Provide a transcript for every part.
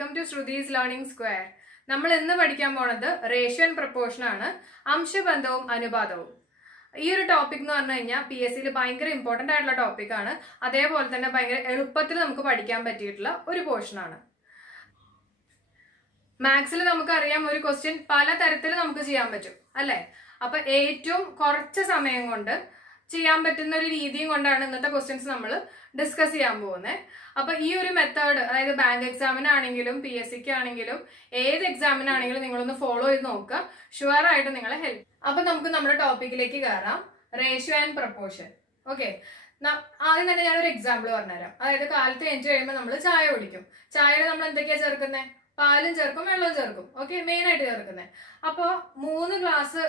Welcome to Shruthi's learning square. നമ്മൾ ഇന്ന് പഠിക്കാൻ പോണത് റേഷ്യോ ആൻഡ് പ്രപ്പോർഷൻ ആണ്, അംശബന്ധവും അനുപാതവും. ഈ ഒരു ടോപ്പിക് എന്ന് പറഞ്ഞു കഴിഞ്ഞാൽ PSC ഭയങ്കര ഇമ്പോർട്ടന്റ് ആയിട്ടുള്ള ടോപ്പിക്കാണ്. അതേപോലെ തന്നെ ഭയങ്കര എളുപ്പത്തിൽ നമുക്ക് പഠിക്കാൻ പറ്റിയിട്ടുള്ള ഒരു പോർഷനാണ്. മാത്സിൽ നമുക്കറിയാം ഒരു ക്വസ്റ്റ്യൻ പല തരത്തിൽ നമുക്ക് ചെയ്യാൻ പറ്റും അല്ലെ. അപ്പൊ ഏറ്റവും കുറച്ച് സമയം കൊണ്ട് ചെയ്യാൻ പറ്റുന്ന ഒരു രീതിയും കൊണ്ടാണ് ഇന്നത്തെ ക്വസ്റ്റ്യൻസ് നമ്മൾ ഡിസ്കസ് ചെയ്യാൻ പോകുന്നത്. അപ്പൊ ഈ ഒരു മെത്തേഡ്, അതായത് ബാങ്ക് എക്സാമിനാണെങ്കിലും PSC ആണെങ്കിലും ഏത് എക്സാമിനാണെങ്കിലും നിങ്ങളൊന്ന് ഫോളോ ചെയ്ത് നോക്കുക, ഷുവർ ആയിട്ട് നിങ്ങളെ ഹെൽപ്പ്. അപ്പൊ നമുക്ക് നമ്മുടെ ടോപ്പിക്കിലേക്ക് കയറാം, റേഷ്യോ ആൻഡ് പ്രപ്പോർഷൻ. ഓക്കെ, ആദ്യം തന്നെ ഞാനൊരു എക്സാമ്പിൾ പറഞ്ഞുതരാം. അതായത് കാലത്ത് എഞ്ച് കഴിയുമ്പോൾ നമ്മൾ ചായ കുടിക്കും. ചായയിൽ നമ്മൾ എന്തൊക്കെയാ ചേർക്കുന്നത്? പാലും ചേർക്കും, വെള്ളവും ചേർക്കും. ഓക്കെ, മെയിൻ ആയിട്ട് ചേർക്കുന്നത്. അപ്പൊ 3 ഗ്ലാസ്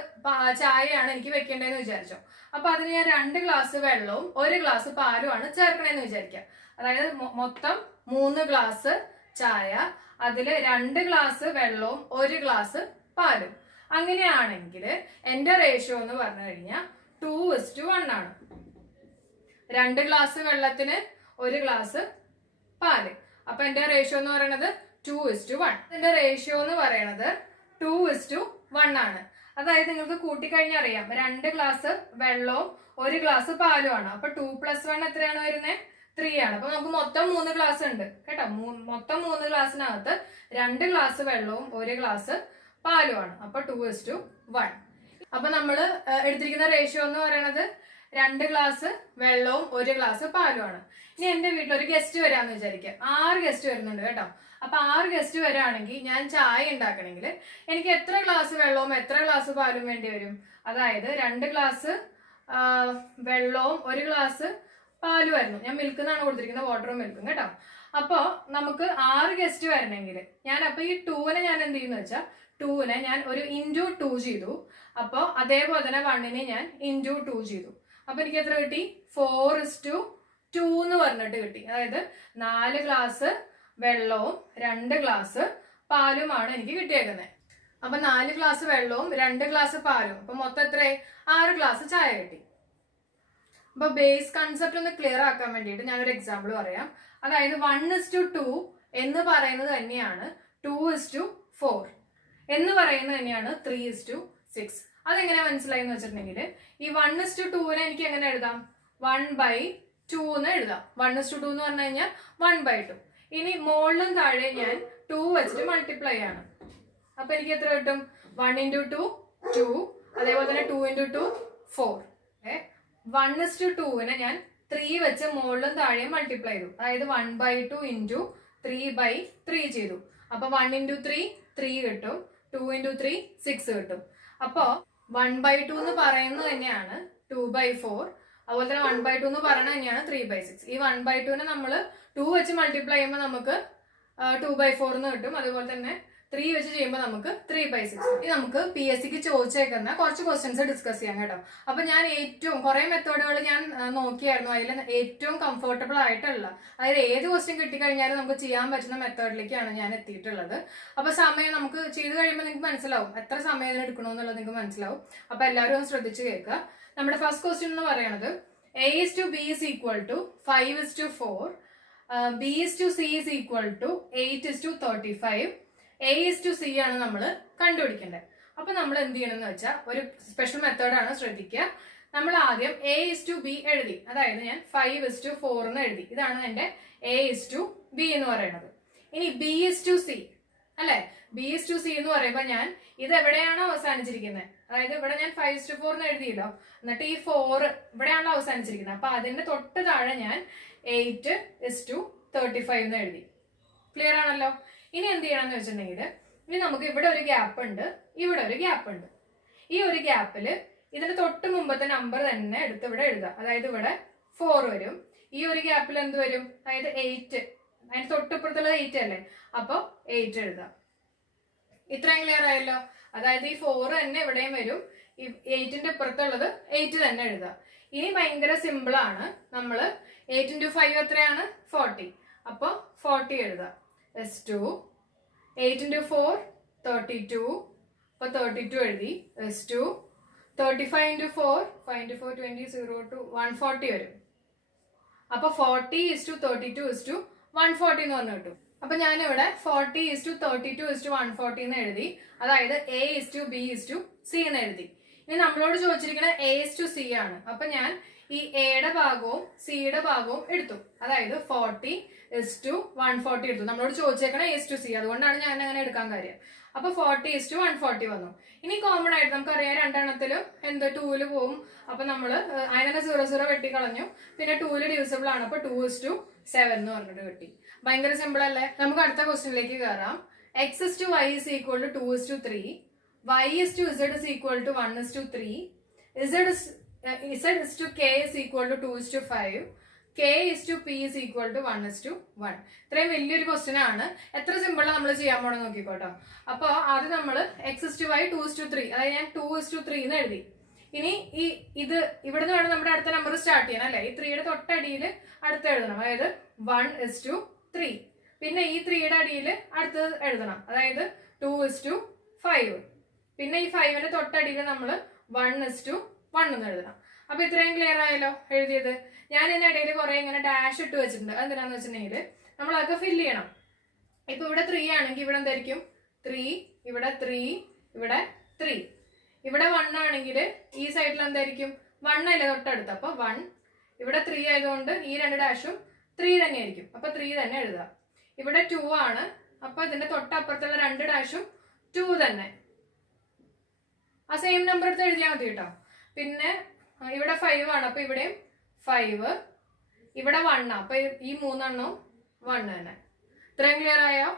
ചായയാണ് എനിക്ക് വെക്കേണ്ടതെന്ന് വിചാരിച്ചോ. അപ്പൊ അതിന് ഞാൻ 2 ഗ്ലാസ് വെള്ളവും 1 ഗ്ലാസ് പാലുമാണ് ചേർക്കണേന്ന് വിചാരിക്കാം. അതായത് മൊത്തം 3 ഗ്ലാസ് ചായ, അതില് 2 ഗ്ലാസ് വെള്ളവും 1 ഗ്ലാസ് പാലും. അങ്ങനെയാണെങ്കിൽ എന്റെ റേഷ്യോ എന്ന് പറഞ്ഞു കഴിഞ്ഞാൽ 2:1 ആണ്. 2 ഗ്ലാസ് വെള്ളത്തിന് 1 ഗ്ലാസ് പാല്. അപ്പൊ എന്റെ റേഷ്യോ എന്ന് പറയുന്നത് 2:1. എന്റെ റേഷ്യോ എന്ന് പറയുന്നത് 2:1 ആണ്. അതായത് നിങ്ങൾക്ക് കൂട്ടിക്കഴിഞ്ഞാൽ അറിയാം, 2 ഗ്ലാസ് വെള്ളവും 1 ഗ്ലാസ് പാലും ആണ്. അപ്പൊ 2 + 1 എത്രയാണ് വരുന്നത്? 3 ആണ്. അപ്പൊ നമുക്ക് മൊത്തം 3 ഗ്ലാസ് ഉണ്ട് കേട്ടോ. മൊത്തം 3 ഗ്ലാസ്സിനകത്ത് 2 ഗ്ലാസ് വെള്ളവും 1 ഗ്ലാസ് പാലുമാണ്. അപ്പൊ 2:1. അപ്പൊ നമ്മള് എടുത്തിരിക്കുന്ന റേഷ്യോ എന്ന് പറയുന്നത് 2 ഗ്ലാസ് വെള്ളവും 1 ഗ്ലാസ് പാലുമാണ്. ഇനി എന്റെ വീട്ടിൽ ഒരു ഗസ്റ്റ് വരാന്ന് വിചാരിക്കാം. 6 ഗസ്റ്റ് വരുന്നുണ്ട് കേട്ടോ. അപ്പൊ 6 ഗസ്റ്റ് വരാണെങ്കിൽ ഞാൻ ചായ ഉണ്ടാക്കണമെങ്കിൽ എനിക്ക് എത്ര ഗ്ലാസ് വെള്ളവും എത്ര ഗ്ലാസ് പാലും വേണ്ടി വരും? അതായത് 2 ഗ്ലാസ് വെള്ളവും 1 ഗ്ലാസ് പാലും ആയിരുന്നു. ഞാൻ മിൽക്ക് എന്നാണ് കൊടുത്തിരിക്കുന്നത്, വാട്ടറും മിൽക്കും കേട്ടോ. അപ്പൊ നമുക്ക് 6 ഗസ്റ്റ് വരണമെങ്കിൽ ഞാൻ അപ്പൊ ഈ 2നെ ഞാൻ എന്ത് ചെയ്യുന്ന വെച്ചാൽ 2നെ ഞാൻ ഒരു × 2 ചെയ്തു. അപ്പൊ അതേപോലെ തന്നെ 1നെ ഞാൻ × 2 ചെയ്തു. അപ്പൊ എനിക്ക് എത്ര കിട്ടി? 4:2 എന്ന് പറഞ്ഞിട്ട് കിട്ടി. അതായത് 4 ഗ്ലാസ് വെള്ളവും 2 ഗ്ലാസ് പാലുമാണ് എനിക്ക് കിട്ടിയേക്കുന്നത്. അപ്പൊ 4 ഗ്ലാസ് വെള്ളവും 2 ഗ്ലാസ് പാലും, അപ്പൊ മൊത്തം എത്ര? 6 ഗ്ലാസ് ചായ കിട്ടി. അപ്പൊ ബേസ് കൺസെപ്റ്റ് ഒന്ന് ക്ലിയർ ആക്കാൻ വേണ്ടിയിട്ട് ഞാനൊരു എക്സാമ്പിൾ പറയാം. അതായത് 1:2 എന്ന് പറയുന്നത് തന്നെയാണ് 2:4 എന്ന് പറയുന്നത് തന്നെയാണ് 3:6. അതെങ്ങനെ മനസ്സിലായി എന്ന് വെച്ചിട്ടുണ്ടെങ്കിൽ ഈ 1:2നെ എനിക്ക് എങ്ങനെ എഴുതാം? 1/2 എന്ന് എഴുതാം. 1:2 എന്ന് പറഞ്ഞു കഴിഞ്ഞാൽ 1/2. ഇനി മുകളിലും താഴെ ഞാൻ 2 വെച്ചിട്ട് മൾട്ടിപ്ലൈ ആണ്. അപ്പൊ എനിക്ക് എത്ര കിട്ടും? 1 × 2 2, അതേപോലെ തന്നെ 2 × 2 4. 1:2നെ ഞാൻ 3 വെച്ച് മുകളിലും താഴെയും മൾട്ടിപ്ലൈ ചെയ്തു. അതായത് 1/2 × 3/3 ചെയ്തു. അപ്പൊ 1 × 3 3 കിട്ടും, 2 × 3 6 കിട്ടും. അപ്പോ 1/2 എന്ന് പറയുന്നത് തന്നെയാണ് 2/4. അതുപോലെ തന്നെ 1/2 എന്ന് പറയുന്നത് തന്നെയാണ് 3/6. ഈ 1/2നെ നമ്മൾ 2 വെച്ച് മൾട്ടിപ്ലൈ ചെയ്യുമ്പോൾ നമുക്ക് 2/4 എന്ന് കിട്ടും. അതുപോലെ തന്നെ 3 വെച്ച് ചെയ്യുമ്പോൾ നമുക്ക് 3/6. ഇനി നമുക്ക് PSCക്ക് ചോദിച്ചേക്കുന്ന കുറച്ച് ക്വസ്റ്റ്യൻസ് ഡിസ്കസ് ചെയ്യാം കേട്ടോ. അപ്പൊ ഞാൻ കുറെ മെത്തേഡുകൾ ഞാൻ നോക്കിയായിരുന്നു. അതിൽ ഏറ്റവും കംഫർട്ടബിൾ ആയിട്ടുള്ള, അതായത് ഏത് ക്വസ്റ്റ്യൻ കിട്ടിക്കഴിഞ്ഞാലും നമുക്ക് ചെയ്യാൻ പറ്റുന്ന മെത്തേഡിലേക്കാണ് ഞാൻ എത്തിയിട്ടുള്ളത്. അപ്പൊ സമയം നമുക്ക് ചെയ്ത് കഴിയുമ്പോൾ നിങ്ങൾക്ക് മനസ്സിലാവും എത്ര സമയം എടുക്കണമെന്നുള്ളത് നിങ്ങൾക്ക് മനസ്സിലാവും. അപ്പൊ എല്ലാവരും ഒന്ന് ശ്രദ്ധിച്ച് കേൾക്കുക. നമ്മുടെ ഫസ്റ്റ് ക്വസ്റ്റ്യൻ എന്ന് പറയുന്നത് A:B = 5:4, B:C = 8:35, A:C ആണ് നമ്മൾ കണ്ടുപിടിക്കേണ്ടത്. അപ്പൊ നമ്മൾ എന്ത് ചെയ്യണമെന്ന് വെച്ചാൽ ഒരു സ്പെഷ്യൽ മെത്തേഡാണ്, ശ്രദ്ധിക്കുക. നമ്മൾ ആദ്യം A:B എഴുതി. അതായത് ഞാൻ 5:4 എന്ന് എഴുതി. ഇതാണ് എന്റെ A:B എന്ന് പറയുന്നത്. ഇനി B:C അല്ലെ, B:C എന്ന് പറയുമ്പോൾ ഞാൻ ഇത് എവിടെയാണോ അവസാനിച്ചിരിക്കുന്നത്, അതായത് ഇവിടെ ഞാൻ 5:4 എന്ന് എഴുതിയല്ലോ, എന്നിട്ട് ഈ 4 ഇവിടെയാണല്ലോ അവസാനിച്ചിരിക്കുന്നത്. അപ്പൊ അതിന്റെ തൊട്ട് താഴെ ഞാൻ 8:35 എന്ന് എഴുതി. ക്ലിയർ ആണല്ലോ? ഇനി എന്ത് ചെയ്യണമെന്ന് വെച്ചിട്ടുണ്ടെങ്കിൽ ഇനി നമുക്ക് ഇവിടെ ഒരു ഗ്യാപ്പ് ഉണ്ട്, ഇവിടെ ഒരു ഗ്യാപ്പ് ഉണ്ട്. ഈ ഒരു ഗ്യാപ്പില് ഇതിന്റെ തൊട്ട് മുമ്പത്തെ നമ്പർ തന്നെ എടുത്ത് ഇവിടെ എഴുതാം. അതായത് ഇവിടെ 4 വരും. ഈ ഒരു ഗ്യാപ്പിൽ എന്ത് വരും? അതായത് 8, അതിന്റെ തൊട്ടിപ്പുറത്തുള്ളത് 8 അല്ലേ, അപ്പൊ 8 എഴുതാം. ഇത്രയും ക്ലിയർ ആയല്ലോ? അതായത് ഈ 4 തന്നെ ഇവിടെയും വരും, ഈ 8ന്റെ ഇപ്പുറത്തുള്ളത് 8 തന്നെ എഴുതാം. ഇനി ഭയങ്കര സിമ്പിൾ ആണ്. നമ്മള് 8 × 5 എത്രയാണ്? 40. അപ്പൊ 40 എഴുതാം. S2 8 × 4 32. അപ്പൊ 32 എഴുതി. S2 35 × 4 5 × 4 20 0 to 140 വരും. അപ്പൊ 40:32:140 എന്ന് പറഞ്ഞു കിട്ടും. അപ്പൊ ഞാനിവിടെ 40:32:140 എന്ന് എഴുതി. അതായത് A:B:C എന്ന് എഴുതി. ഇനി നമ്മളോട് ചോദിച്ചിരിക്കുന്നത് A:C ആണ്. അപ്പൊ ഞാൻ ഈ എയുടെ ഭാഗവും സിയുടെ ഭാഗവും എടുത്തു. അതായത് 40:140 എടുത്തു. നമ്മളോട് ചോദിച്ചേക്കണ A:C, അതുകൊണ്ടാണ് ഞാൻ അങ്ങനെ എടുക്കാൻ കാര്യം. അപ്പൊ 40:140 വന്നു. ഇനി കോമൺ ആയിട്ട് നമുക്കറിയാം രണ്ടെണ്ണത്തിലും 2ല് പോവും. അപ്പൊ നമ്മള് അതിനെ 0 വെട്ടിക്കളഞ്ഞു. പിന്നെ 2ല് ഡിവിസിബിൾ ആണ്. അപ്പൊ 2:7 എന്ന് പറഞ്ഞിട്ട് കിട്ടി. ഭയങ്കര സിമ്പിൾ അല്ലേ? നമുക്ക് അടുത്ത ക്വസ്റ്റ്യനിലേക്ക് കയറാം. x:y is equal to 2:3, y:z is equal to 1:3, z:k is equal to 2:5, k:p is equal to 1:1. ഇത്രയും വലിയൊരു ക്വസ്റ്റ്യൻ ആണ്. എത്ര സിമ്പിളാണ് നമ്മൾ ചെയ്യാൻ പോണെന്ന് നോക്കിക്കോട്ടോ. അപ്പൊ ആദ്യം നമ്മള് x:y 2:3, അതായത് ഞാൻ 2:3 എന്ന് എഴുതി. ഇനി ഇത് ഇവിടുന്ന് വേണം നമ്മുടെ അടുത്ത നമ്പർ സ്റ്റാർട്ട് ചെയ്യാൻ അല്ലെ? ഈ 3യുടെ തൊട്ടടിയിൽ അടുത്ത് എഴുതണം, അതായത് 1:3. പിന്നെ ഈ 3യുടെ അടിയിൽ അടുത്തത് എഴുതണം, അതായത് 2:5. പിന്നെ ഈ 5ന്റെ തൊട്ടടിയിൽ നമ്മൾ 1:1 എന്ന് എഴുതണം. അപ്പൊ ഇത്രയും ക്ലിയർ ആയല്ലോ എഴുതിയത്. ഞാൻ ഇതിനിടയിൽ കുറെ ഇങ്ങനെ ഡാഷ് ഇട്ട് വെച്ചിട്ടുണ്ട്. എന്തിനാന്ന് വെച്ചിട്ടുണ്ടെങ്കിൽ നമ്മൾ അതൊക്കെ ഫില്ല് ചെയ്യണം. ഇപ്പൊ ഇവിടെ 3 ആണെങ്കിൽ ഇവിടെ എന്തായിരിക്കും? 3, ഇവിടെ 3, ഇവിടെ 3. ഇവിടെ 1 ആണെങ്കിൽ ഈ സൈഡിൽ എന്തായിരിക്കും? 1 അല്ലേ തൊട്ടടുത്ത്. അപ്പൊ 1, ഇവിടെ 3 ആയതുകൊണ്ട് ഈ 2 ഡാഷും 3 തന്നെ ആയിരിക്കും. അപ്പൊ 3 തന്നെ എഴുതാം. ഇവിടെ 2 ആണ്. അപ്പൊ ഇതിന്റെ തൊട്ടപ്പുറത്തുള്ള 2 ഡാഷും 2 തന്നെ. ആ സെയിം നമ്പർ എടുത്ത് എഴുതിയാൽ മതി കേട്ടോ. പിന്നെ ഇവിടെ 5 ആണ്. അപ്പൊ ഇവിടെയും 5. ഇവിടെ 1 അപ്പൊ ഈ 3 എണ്ണവും 1 തന്നെ. ഇത്രയും ക്ലിയർ ആയോ?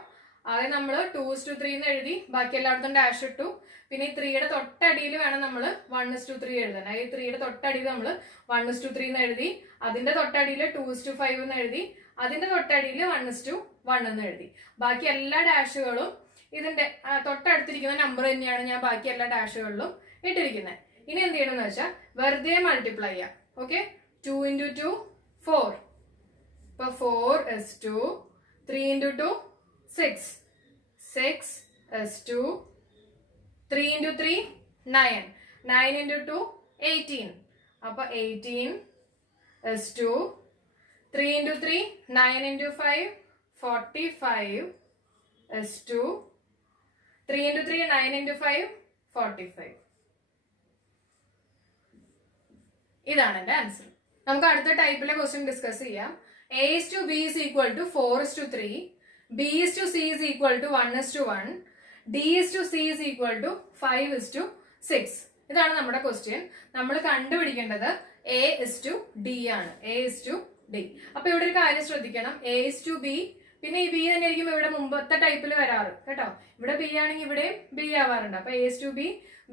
അതായത് നമ്മൾ 2:3 എന്ന് എഴുതി, ബാക്കി എല്ലായിടത്തും ഡാഷ് ഇട്ടു. പിന്നെ ഈ 3യുടെ തൊട്ടടിയിൽ വേണം നമ്മൾ 1:3 എഴുതാൻ. ഈ 3യുടെ തൊട്ടടിയിൽ നമ്മൾ 1:3 എന്ന് എഴുതി, അതിന്റെ തൊട്ടടിയിൽ 2:5 എന്ന് എഴുതി, അതിന്റെ തൊട്ടടിയിൽ 1:1 എന്ന് എഴുതി. ബാക്കി എല്ലാ ഡാഷുകളും ഇതിന്റെ തൊട്ടടുത്തിരിക്കുന്ന നമ്പർ തന്നെയാണ് ഞാൻ ബാക്കി എല്ലാ ഡാഷുകളിലും ഇട്ടിരിക്കുന്നത്. ഇനി എന്ത് ചെയ്യണം എന്ന് വെച്ചാൽ വെറുതെ മൾട്ടിപ്ലൈ ചെയ്യാം. ഓക്കെ, 2 × 2 4. ഇപ്പൊ 4:2, 3 × 2 6, 6:2, 3 × 3 9, 9 × 2 18. അപ്പൊ 18:2, 3 × 3 9 × 5 45:2, 3 × 3 9 × 5 45. ഇതാണ് എന്റെ ആൻസർ. നമുക്ക് അടുത്ത ടൈപ്പിലെ ക്വസ്റ്റ്യൻ ഡിസ്കസ് ചെയ്യാം. A:B is equal to 4:3, B:C is equal to 1:1, D:C is equal to 5:6. ഇതാണ് നമ്മുടെ ക്വസ്റ്റ്യൻ. നമ്മൾ കണ്ടുപിടിക്കേണ്ടത് A:D ആണ്. A:D. അപ്പൊ ഇവിടെ ഒരു കാര്യം ശ്രദ്ധിക്കണം. A:B, പിന്നെ ഈ B തന്നെ ആയിരിക്കും ഇവിടെ മുമ്പത്തെ ടൈപ്പിൽ വരാറ് കേട്ടോ. ഇവിടെ B ആണെങ്കിൽ ഇവിടെ B ആവാറുണ്ട്. അപ്പൊ A:B,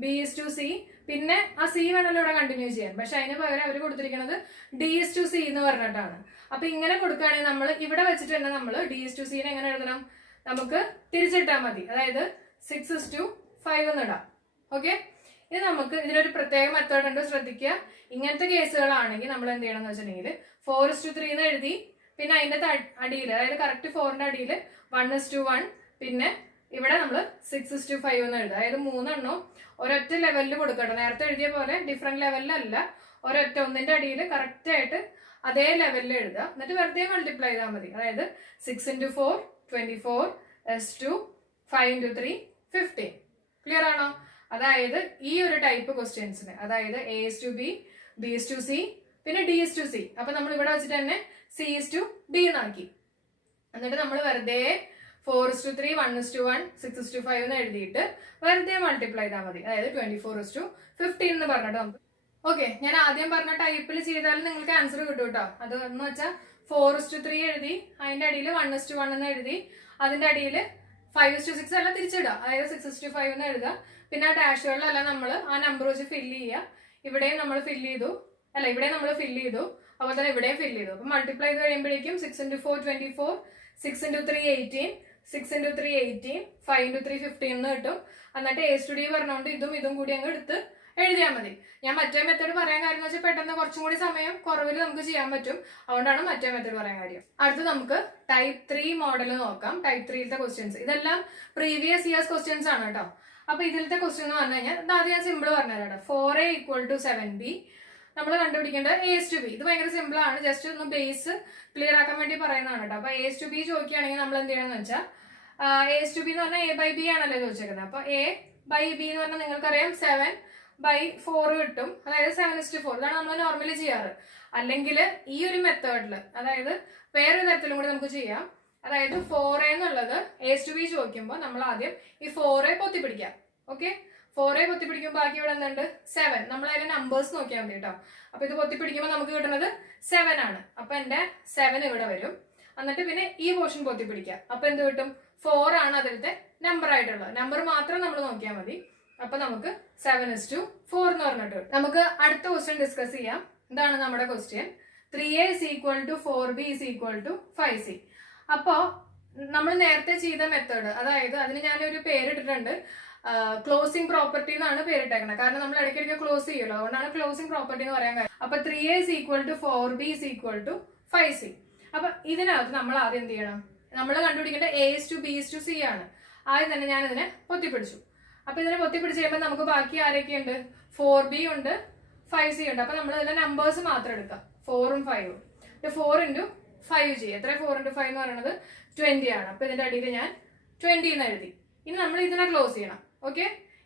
B:C, പിന്നെ ആ C വേണമല്ലോ ഇവിടെ കണ്ടിന്യൂ ചെയ്യാൻ. പക്ഷെ അതിന് പകരം അവർ കൊടുത്തിരിക്കുന്നത് D:C എന്ന് പറഞ്ഞിട്ടാണ്. അപ്പൊ ഇങ്ങനെ കൊടുക്കുകയാണെങ്കിൽ നമ്മൾ ഇവിടെ വെച്ചിട്ട് തന്നെ നമ്മൾ D:C എങ്ങനെ എഴുതണം? നമുക്ക് തിരിച്ചിട്ടാൽ മതി. അതായത് 6:5 എന്ന് ഇടാം. ഓക്കെ, ഇത് നമുക്ക് ഇതിനൊരു പ്രത്യേക മെത്തേഡ് ഉണ്ട്, ശ്രദ്ധിക്കുക. ഇങ്ങനത്തെ കേസുകളാണെങ്കിൽ നമ്മൾ എന്ത് ചെയ്യണം എന്ന് വെച്ചിട്ടുണ്ടെങ്കിൽ 4:3 എന്ന് എഴുതി, പിന്നെ അതിന്റെ അടിയിൽ, അതായത് കറക്റ്റ് 4ന്റെ അടിയിൽ 1:1, പിന്നെ ഇവിടെ നമ്മൾ 6:5 എന്ന് എഴുതുക. അതായത് 3 എണ്ണം ഒരൊറ്റ ലെവലിൽ കൊടുക്കട്ടെ. നേരത്തെ എഴുതിയ പോലെ ഡിഫറെന്റ് ലെവലിലല്ല, ഒരൊറ്റ ഒന്നിന്റെ അടിയിൽ കറക്റ്റ് ആയിട്ട് അതേ ലെവലിൽ എഴുതുക. എന്നിട്ട് വെറുതെ മൾട്ടിപ്ലൈ ചെയ്താൽ മതി. അതായത് 6 × 4 24, S2 5 × 3 15. ക്ലിയർ ആണോ? അതായത് ഈ ഒരു ടൈപ്പ് ക്വസ്റ്റ്യൻസിന്, അതായത് A:B, B:C, പിന്നെ D:C. അപ്പൊ നമ്മൾ ഇവിടെ വെച്ചിട്ട് തന്നെ C:D എന്നാക്കി. എന്നിട്ട് നമ്മൾ വെറുതെ 4:3, 1:1, 6:5 എന്ന് എഴുതിയിട്ട് വെറുതെ മൾട്ടിപ്ലൈ ചെയ്താൽ മതി. അതായത് 24:15 എന്ന് പറഞ്ഞിട്ട് നമുക്ക്. ഓക്കെ, ഞാൻ ആദ്യം പറഞ്ഞ ടൈപ്പിൽ ചെയ്താലും നിങ്ങൾക്ക് ആൻസർ കിട്ടും കേട്ടോ. അത് എന്ന് വെച്ചാൽ 4:3 എഴുതി, അതിന്റെ അടിയിൽ 1:1 എന്ന് എഴുതി, അതിന്റെ അടിയിൽ 5:6 എല്ലാം തിരിച്ചിടുക. അതായത് 6:5 എന്ന് എഴുതുക. പിന്നെ ആ ഡാഷുകളിലെല്ലാം നമ്മൾ ആ നമ്പർ വെച്ച് ഫില്ല് ചെയ്യുക. ഇവിടെയും നമ്മൾ ഫില്ല് ചെയ്തു, അല്ല ഇവിടെയും നമ്മൾ ഫില്ല് ചെയ്തു, അതുപോലെ തന്നെ ഇവിടെയും ഫില്ല് ചെയ്തു. അപ്പൊ മൾട്ടിപ്ലൈ ചെയ്ത് കഴിയുമ്പോഴേക്കും 6 × 4 24, 6 × 3 18, 6 × 3 18, 5 × 3 15 എന്ന് കിട്ടും. എന്നിട്ട് A:D പറഞ്ഞുകൊണ്ട് ഇതും കൂടി അങ്ങ് എടുത്ത് എഴുതിയാൽ മതി. ഞാൻ മറ്റേ മെത്തേഡ് പറയാൻ കാര്യം എന്ന് വെച്ചാൽ പെട്ടെന്ന് കുറച്ചും കൂടി സമയം കുറവിൽ നമുക്ക് ചെയ്യാൻ പറ്റും. അതുകൊണ്ടാണ് മറ്റേ മെത്തേഡ് പറയാൻ കാര്യം. അടുത്ത് നമുക്ക് ടൈപ്പ് 3 മോഡൽ നോക്കാം. ടൈപ്പ് 3ത്തെ ക്വസ്റ്റ്യൻസ് ഇതെല്ലാം പ്രീവിയസ് ഇയേഴ്സ് ക്വസ്റ്റ്യൻസ് ആണ് കേട്ടോ. അപ്പൊ ഇതിലത്തെ ക്വസ്റ്റ്യൻ എന്ന് പറഞ്ഞു കഴിഞ്ഞാൽ ആദ്യം ഞാൻ സിമ്പിൾ പറഞ്ഞുതരാം. 4A = 7B, നമ്മൾ കണ്ടുപിടിക്കേണ്ടത് A/B. ഇത് ഭയങ്കര സിമ്പിൾ ആണ്, ജസ്റ്റ് ഒന്ന് ബേസ് ക്ലിയർ ആക്കാൻ വേണ്ടി പറയുന്നതാണ് കേട്ടോ. അപ്പൊ A/B ചോദിക്കുകയാണെങ്കിൽ നമ്മൾ എന്ത് ചെയ്യണമെന്ന് വെച്ചാൽ A/B എന്ന് പറഞ്ഞാൽ A/B ആണല്ലോ ചോദിച്ചേക്കുന്നത്. അപ്പൊ A/B എന്ന് പറഞ്ഞാൽ നിങ്ങൾക്കറിയാം 7/4 കിട്ടും, അതായത് 7:4. ഇതാണ് നമ്മൾ നോർമലി ചെയ്യാറ്. അല്ലെങ്കിൽ ഈ ഒരു മെത്തേഡിൽ, അതായത് വേറൊരു തരത്തിലും കൂടി നമുക്ക് ചെയ്യാം. അതായത് 4A എന്നുള്ളത് A/B ചോദിക്കുമ്പോൾ നമ്മൾ ആദ്യം ഈ 4A പൊത്തിപ്പിടിക്കാം. ഓക്കെ, 4A പൊത്തിപ്പിടിക്കുമ്പോൾ ബാക്കി ഇവിടെ എന്തുണ്ട് 7. നമ്മൾ അതിന്റെ നമ്പേഴ്സ് നോക്കിയാൽ മതി കേട്ടോ. അപ്പൊ ഇത് പൊത്തിപ്പിടിക്കുമ്പോൾ നമുക്ക് കിട്ടുന്നത് 7 ആണ്. അപ്പൊ എന്റെ 7 ഇവിടെ വരും. എന്നിട്ട് പിന്നെ ഈ പോർഷൻ പൊത്തിപ്പിടിക്കാം. അപ്പൊ എന്ത് കിട്ടും 4 ആണ് അതിലത്തെ നമ്പർ ആയിട്ടുള്ളത്. നമ്പർ മാത്രം നമ്മൾ നോക്കിയാൽ മതി. അപ്പൊ നമുക്ക് 7:4 എന്ന് പറഞ്ഞിട്ട് നമുക്ക് അടുത്ത ക്വസ്റ്റ്യൻ ഡിസ്കസ് ചെയ്യാം. ഇതാണ് നമ്മുടെ question. 3A is equal to 4B is equal to 5C. അപ്പോ നമ്മൾ നേരത്തെ ചെയ്ത മെത്തേഡ്, അതായത് അതിന് ഞാനൊരു പേരിട്ടിട്ടുണ്ട്, ക്ലോസിംഗ് പ്രോപ്പർട്ടി എന്നാണ് പേരിട്ടേക്കുന്നത്. കാരണം നമ്മൾ ഇടയ്ക്കിടയ്ക്ക് ക്ലോസ് ചെയ്യുമല്ലോ, അതുകൊണ്ടാണ് ക്ലോസിംഗ് പ്രോപ്പർട്ടി എന്ന് പറയാൻ കാര്യം. അപ്പൊ 3A is equal to 4B is equal to 5C. അപ്പൊ ഇതിനകത്ത് നമ്മൾ ആദ്യം എന്ത് ചെയ്യണം, നമ്മൾ കണ്ടുപിടിക്കേണ്ട A/B/C ആണ്. ആദ്യം തന്നെ ഞാൻ ഇതിനെ പൊത്തിപ്പിടിച്ചു. അപ്പൊ ഇതിനെ പൊത്തിപ്പിടിച്ച് കഴിയുമ്പോൾ നമുക്ക് ബാക്കി ആരൊക്കെയുണ്ട്, 4B ഉണ്ട്, 5C ഉണ്ട്. അപ്പൊ നമ്മൾ ഇതിന്റെ നമ്പേഴ്സ് മാത്രം എടുക്കാം, 4ഉം 5ഉം. 4 × 5 ചെയ്യും. എത്ര 4 × 5 എന്ന് പറയുന്നത് 20 ആണ്. അപ്പൊ ഇതിന്റെ അടിയിൽ ഞാൻ 20 എന്ന് എഴുതി. ഇനി നമ്മൾ ഇതിനെ ക്ലോസ് ചെയ്യണം. ഓക്കെ,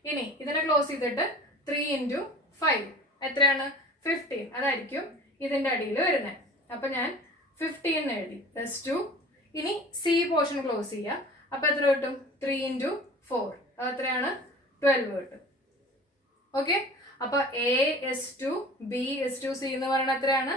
ഇനി ഇതിനെ ക്ലോസ് ചെയ്തിട്ട് 3 × 5 എത്രയാണ് 15. അതായിരിക്കും ഇതിന്റെ അടിയിൽ വരുന്നത്. അപ്പൊ ഞാൻ 15 എന്ന് എഴുതി. +2. ഇനി C പോർഷൻ ക്ലോസ് ചെയ്യുക. അപ്പൊ എത്ര കിട്ടും 3 × 4. അത് എത്രയാണ് 12 കിട്ടും. ഓക്കെ, അപ്പൊ A/B/C എന്ന് പറയുന്നത് എത്രയാണ്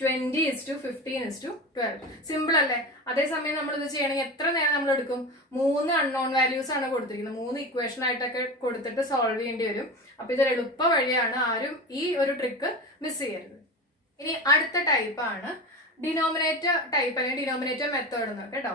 20:15:12. സിമ്പിൾ അല്ലേ? അതേസമയം നമ്മൾ ഇത് ചെയ്യണമെങ്കിൽ എത്ര നേരം നമ്മൾ എടുക്കും? 3 അൺനോൺ വാല്യൂസ് ആണ് കൊടുത്തിരിക്കുന്നത്. 3 ഇക്വേഷൻ ആയിട്ടൊക്കെ കൊടുത്തിട്ട് സോൾവ് ചെയ്യേണ്ടി വരും. അപ്പൊ ഇതൊരു എളുപ്പ വഴിയാണ്, ആരും ഈ ഒരു ട്രിക്ക് മിസ് ചെയ്യരുത്. ഇനി അടുത്ത ടൈപ്പ് ആണ് ഡിനോമിനേറ്റർ ടൈപ്പ്, അല്ലെങ്കിൽ ഡിനോമിനേറ്റർ മെത്തേഡ് എന്ന് കേട്ടോ.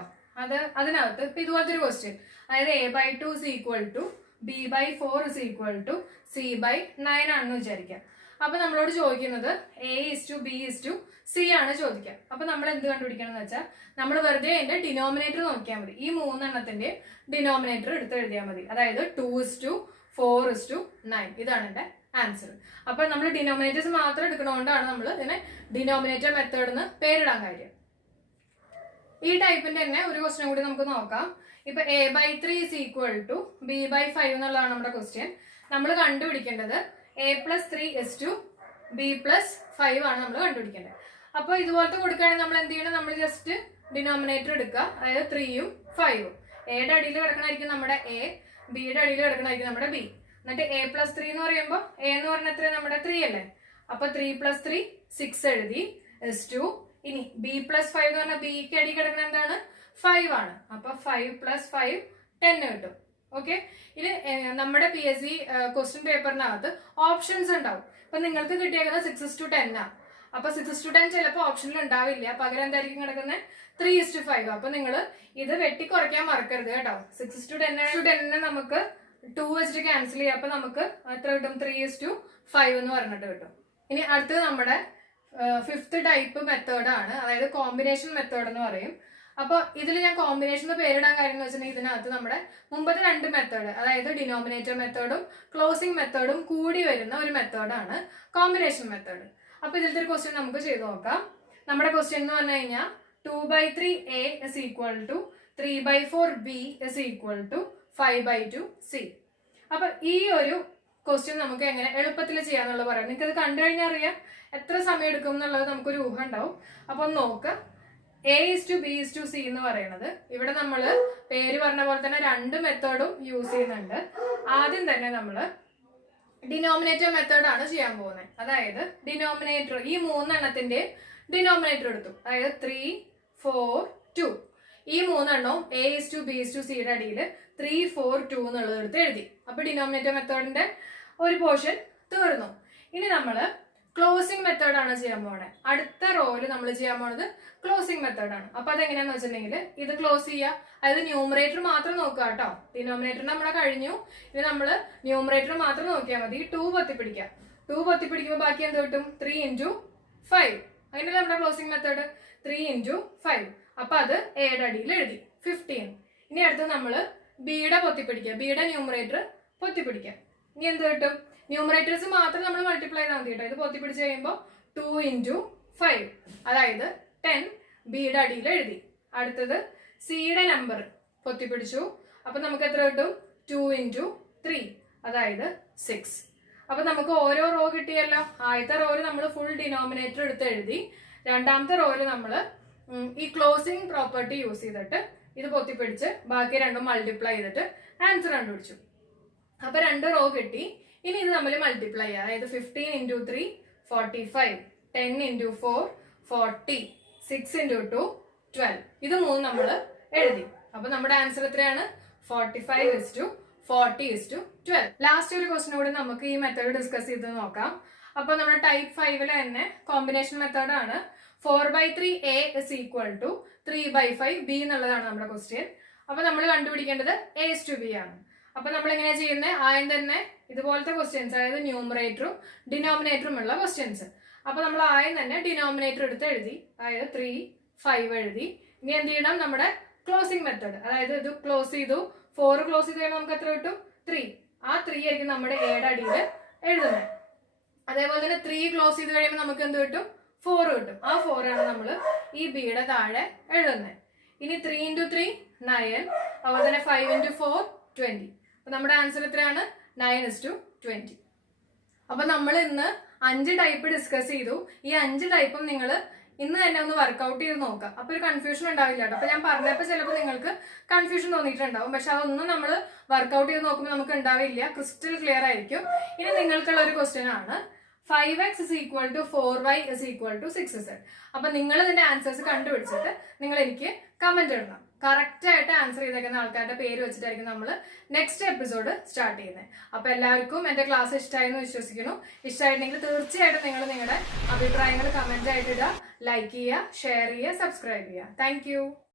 അതിനകത്ത് ഇപ്പൊ ഇതുപോലത്തെ ഒരു ക്വസ്റ്റ്യൻ, അതായത് A/2 is equal to B/4 is equal to C/9 ആണെന്ന് വിചാരിക്കാം. അപ്പൊ നമ്മളോട് ചോദിക്കുന്നത് A/B/C ആണ് ചോദിക്കുക. അപ്പൊ നമ്മൾ എന്ത് കണ്ടുപിടിക്കണം എന്ന് വെച്ചാൽ നമ്മൾ വെറുതെ അതിന്റെ ഡിനോമിനേറ്റർ നോക്കിയാൽ മതി. ഈ 3 എണ്ണത്തിന്റെ ഡിനോമിനേറ്റർ എടുത്ത് എഴുതിയാൽ മതി. അതായത് 2:4:9. ഇതാണ് എന്റെ ആൻസർ. അപ്പൊ നമ്മൾ ഡിനോമിനേറ്റേഴ്സ് മാത്രം എടുക്കണോണ്ടാണ് നമ്മൾ ഇതിനെ ഡിനോമിനേറ്റർ മെത്തേഡ് എന്ന് പേരിടാൻ കാര്യം. ഈ ടൈപ്പിന്റെ തന്നെ ഒരു ക്വസ്റ്റ്യൻ കൂടി നമുക്ക് നോക്കാം. ഇപ്പൊ A/3 is equal to B/5 എന്നുള്ളതാണ് നമ്മുടെ ക്വസ്റ്റ്യൻ. നമ്മൾ കണ്ടുപിടിക്കേണ്ടത് A+3 is to B+5 ആണ് നമ്മൾ കണ്ടുപിടിക്കേണ്ടത്. അപ്പൊ ഇതുപോലത്തെ കൊടുക്കുകയാണെങ്കിൽ നമ്മൾ എന്ത് ചെയ്യണം, നമ്മൾ ജസ്റ്റ് ഡിനോമിനേറ്റർ എടുക്കുക, അതായത് 3ഉം 5ഉം. എയുടെ അടിയിൽ കിടക്കണമായിരിക്കും നമ്മുടെ A, ബിയുടെ അടിയിൽ കിടക്കണമായിരിക്കും നമ്മുടെ B. എന്നിട്ട് A+3 എന്ന് പറയുമ്പോൾ A എന്ന് പറഞ്ഞാൽ എത്ര, നമ്മുടെ 3 അല്ലേ. അപ്പൊ 3+3 6 എഴുതി S2. ഇനി B+5 എന്ന് പറഞ്ഞാൽ ബിക്ക് അടി കിടക്കുന്ന എന്താണ് 5 ആണ്. അപ്പൊ 5 + 5 10 കിട്ടും. ഓക്കെ, ഇത് നമ്മുടെ PSC ക്വസ്റ്റ്യൻ പേപ്പറിനകത്ത് ഓപ്ഷൻസ് ഉണ്ടാവും. ഇപ്പൊ നിങ്ങൾക്ക് കിട്ടിയേക്കുന്നത് 6:10 ആണ്. അപ്പൊ 6:10 ചിലപ്പോൾ ഓപ്ഷനിൽ ഉണ്ടാവില്ല, പകരം എന്തായിരിക്കും കിടക്കുന്നത് 3:5. അപ്പൊ നിങ്ങൾ ഇത് വെട്ടി കുറയ്ക്കാൻ മറക്കരുത് കേട്ടോ. 6:10 നമുക്ക് 2 വെച്ചിട്ട് ക്യാൻസൽ ചെയ്യാം. അപ്പൊ നമുക്ക് എത്ര കിട്ടും 3:5 എന്ന് പറഞ്ഞിട്ട് കിട്ടും. ഇനി അടുത്തത് നമ്മുടെ 5th ടൈപ്പ് മെത്തേഡ് ആണ്, അതായത് കോമ്പിനേഷൻ മെത്തേഡ് എന്ന് പറയും. അപ്പൊ ഇതിൽ ഞാൻ കോമ്പിനേഷൻ പേരിടാൻ കാര്യം എന്ന് വെച്ചിട്ടുണ്ടെങ്കിൽ ഇതിനകത്ത് നമ്മുടെ മുമ്പത്തെ 2 മെത്തേഡ്, അതായത് ഡിനോമിനേറ്റർ മെത്തേഡും ക്ലോസിംഗ് മെത്തേഡും കൂടി വരുന്ന ഒരു മെത്തേഡാണ് കോമ്പിനേഷൻ മെത്തേഡ്. അപ്പൊ ഇതിലത്തെ ഒരു ക്വസ്റ്റ്യൻ നമുക്ക് ചെയ്ത് നോക്കാം. നമ്മുടെ ക്വസ്റ്റ്യൻ എന്ന് പറഞ്ഞു കഴിഞ്ഞാൽ 2/3A is equal to 3/4B is equal to 5/2C. അപ്പൊ ഈ ഒരു ക്വസ്റ്റ്യൻ നമുക്ക് എങ്ങനെ എളുപ്പത്തിൽ ചെയ്യാന്നുള്ള പറയാം. നിങ്ങൾക്ക് ഇത് കണ്ടു കഴിഞ്ഞാൽ അറിയാം എത്ര സമയം എടുക്കും എന്നുള്ളത് നമുക്കൊരു ഊഹം ഉണ്ടാവും. അപ്പൊ നോക്കാം. A/B/C എന്ന് പറയുന്നത് ഇവിടെ നമ്മൾ പേര് പറഞ്ഞ പോലെ തന്നെ 2 മെത്തേഡും യൂസ് ചെയ്യുന്നുണ്ട്. ആദ്യം തന്നെ നമ്മൾ ഡിനോമിനേറ്റർ മെത്തേഡ് ആണ് ചെയ്യാൻ പോകുന്നത്. അതായത് ഡിനോമിനേറ്റർ ഈ 3 എണ്ണത്തിന്റെ ഡിനോമിനേറ്റർ എടുത്തു, അതായത് 3, 4, 2. ഈ 3 എണ്ണവും A/B/Cയുടെ അടിയിൽ 3, 4, 2 എന്നുള്ളത് എടുത്ത് എഴുതി. അപ്പൊ ഡിനോമിനേറ്റർ മെത്തേഡിന്റെ ഒരു പോർഷൻ തീർന്നു. ഇനി നമ്മള് ക്ലോസിംഗ് മെത്തേഡ് ആണ് ചെയ്യാൻ പോണേ. അടുത്ത റോയില് നമ്മൾ ചെയ്യാൻ പോണത് ക്ലോസിംഗ് മെത്തേഡ് ആണ്. അപ്പൊ അതെങ്ങനെയാന്ന് വെച്ചിട്ടുണ്ടെങ്കിൽ ഇത് ക്ലോസ് ചെയ്യുക, അതായത് ന്യൂമറേറ്റർ മാത്രം നോക്കുക കേട്ടോ. ഡിനോമിനേറ്റർ നമ്മളെ കഴിഞ്ഞു, ഇനി നമ്മള് ന്യൂമറേറ്റർ മാത്രം നോക്കിയാൽ മതി. 2 പൊത്തിപ്പിടിക്കാം. 2 പൊത്തിപ്പിടിക്കുമ്പോൾ ബാക്കി എന്ത് കിട്ടും 3 × 5. അങ്ങനെയല്ല നമ്മുടെ ക്ലോസിംഗ് മെത്തേഡ് 3 × 5. അപ്പൊ അത് എയുടെ അടിയിൽ എഴുതി 15. ഇനി അടുത്ത് നമ്മള് ബിയുടെ പൊത്തിപ്പിടിക്കുക, ബിയുടെ ന്യൂമറേറ്റർ പൊത്തിപ്പിടിക്കാം. ഇനി എന്ത് കിട്ടും ന്യൂമറേറ്റേഴ്സ് മാത്രം നമ്മൾ മൾട്ടിപ്ലൈ ചെയ്താൽ മതി കേട്ടോ. ഇത് പൊത്തി പിടിച്ച് കഴിയുമ്പോൾ 2 × 5, അതായത് 10 ബിയുടെ അടിയിൽ എഴുതി. അടുത്തത് സിയുടെ നമ്പർ പൊത്തിപ്പിടിച്ചു. അപ്പൊ നമുക്ക് എത്ര കിട്ടും? 2 × 3, അതായത് 6. അപ്പൊ നമുക്ക് ഓരോ റോ കിട്ടിയല്ലോ. ആദ്യത്തെ റോയിൽ നമ്മൾ ഫുൾ ഡിനോമിനേറ്റർ എടുത്ത് എഴുതി. രണ്ടാമത്തെ റോയിൽ നമ്മൾ ഈ ക്ലോസിംഗ് പ്രോപ്പർട്ടി യൂസ് ചെയ്തിട്ട് ഇത് പൊത്തിപ്പിടിച്ച് ബാക്കി രണ്ടും മൾട്ടിപ്ലൈ ചെയ്തിട്ട് ആൻസർ കണ്ടുപിടിച്ചു. അപ്പൊ 2 റോ കിട്ടി. ഇനി ഇത് നമ്മൾ മൾട്ടിപ്ലൈ ചെയ്യാം. അതായത് 15 × 3 45, 10 × 4 40, 6 × 2 12. ഇത് 3 നമ്മൾ എഴുതി. അപ്പൊ നമ്മുടെ ആൻസർ എത്രയാണ്? 45:40:12. ലാസ്റ്റ് ഒരു ക്വസ്റ്റ്യൻ കൂടി നമുക്ക് ഈ മെത്തേഡ് ഡിസ്കസ് ചെയ്ത് നോക്കാം. അപ്പൊ നമ്മുടെ ടൈപ്പ് 5 തന്നെ കോമ്പിനേഷൻ മെത്തേഡ് ആണ്. 4/3a = 3/5b എന്നുള്ളതാണ് നമ്മുടെ ക്വസ്റ്റ്യൻ. അപ്പൊ നമ്മൾ കണ്ടുപിടിക്കേണ്ടത് a/b ആണ്. അപ്പൊ നമ്മൾ എങ്ങനെയാ ചെയ്യുന്നത്? ആദ്യം തന്നെ ഇതുപോലത്തെ ക്വസ്റ്റ്യൻസ്, അതായത് ന്യൂമറേറ്ററും ഡിനോമിനേറ്ററും ഉള്ള ക്വസ്റ്റ്യൻസ്. അപ്പൊ നമ്മൾ ആദ്യം തന്നെ ഡിനോമിനേറ്റർ എടുത്ത് എഴുതി, അതായത് 3 5 എഴുതി. ഇനി എന്ത് ചെയ്യണം? നമ്മുടെ ക്ലോസിംഗ് മെത്തേഡ്, അതായത് ഇത് ക്ലോസ് ചെയ്തു, 4 ക്ലോസ് ചെയ്ത് കഴിയുമ്പോൾ നമുക്ക് എത്ര കിട്ടും? 3. ആ 3 ആയിരിക്കും നമ്മുടെ എയുടെ അടിയിൽ എഴുതുന്നത്. അതേപോലെ തന്നെ 3 ക്ലോസ് ചെയ്ത് കഴിയുമ്പോൾ നമുക്ക് എന്ത് കിട്ടും? 4 കിട്ടും. ആ 4 ആണ് നമ്മൾ ഈ ബിയുടെ താഴെ എഴുതുന്നത്. ഇനി 3 × 3 9, അതുപോലെ തന്നെ 5 × 4 20. അപ്പൊ നമ്മുടെ ആൻസർ എത്രയാണ്? 9:20. അപ്പൊ നമ്മൾ ഇന്ന് 5 ടൈപ്പ് ഡിസ്കസ് ചെയ്തു. ഈ 5 ടൈപ്പും നിങ്ങൾ ഇന്ന് തന്നെ ഒന്ന് വർക്ക്ഔട്ട് ചെയ്ത് നോക്കാം. അപ്പൊ ഒരു കൺഫ്യൂഷൻ ഉണ്ടാവില്ല കേട്ടോ. അപ്പൊ ഞാൻ പറഞ്ഞപ്പോൾ ചിലപ്പോൾ നിങ്ങൾക്ക് കൺഫ്യൂഷൻ തോന്നിയിട്ടുണ്ടാവും. പക്ഷെ അതൊന്നും നമ്മൾ വർക്ക്ഔട്ട് ചെയ്ത് നോക്കുമ്പോൾ നമുക്ക് ഉണ്ടാവില്ല, ക്രിസ്റ്റൽ ക്ലിയർ ആയിരിക്കും. ഇനി നിങ്ങൾക്കുള്ള ഒരു ക്വസ്റ്റ്യൻ ആണ് 5x = 4y = 6z. അപ്പൊ നിങ്ങൾ ഇതിന്റെ ആൻസേഴ്സ് കണ്ടുപിടിച്ചിട്ട് നിങ്ങൾ എനിക്ക് കമന്റ് ഇടണം. കറക്റ്റ് ആയിട്ട് ആൻസർ ചെയ്തേക്കുന്ന ആൾക്കാരുടെ പേര് വെച്ചിട്ടായിരിക്കും നമ്മൾ നെക്സ്റ്റ് എപ്പിസോഡ് സ്റ്റാർട്ട് ചെയ്യുന്നത്. അപ്പൊ എല്ലാവർക്കും എന്റെ ക്ലാസ് ഇഷ്ടമായെന്ന് വിശ്വസിക്കുന്നു. ഇഷ്ടമായിട്ടുണ്ടെങ്കിൽ തീർച്ചയായിട്ടും നിങ്ങൾ നിങ്ങളുടെ അഭിപ്രായങ്ങൾ കമന്റ് ആയിട്ട് ഇടുക, ലൈക്ക് ചെയ്യുക, ഷെയർ ചെയ്യുക, സബ്സ്ക്രൈബ് ചെയ്യുക. താങ്ക്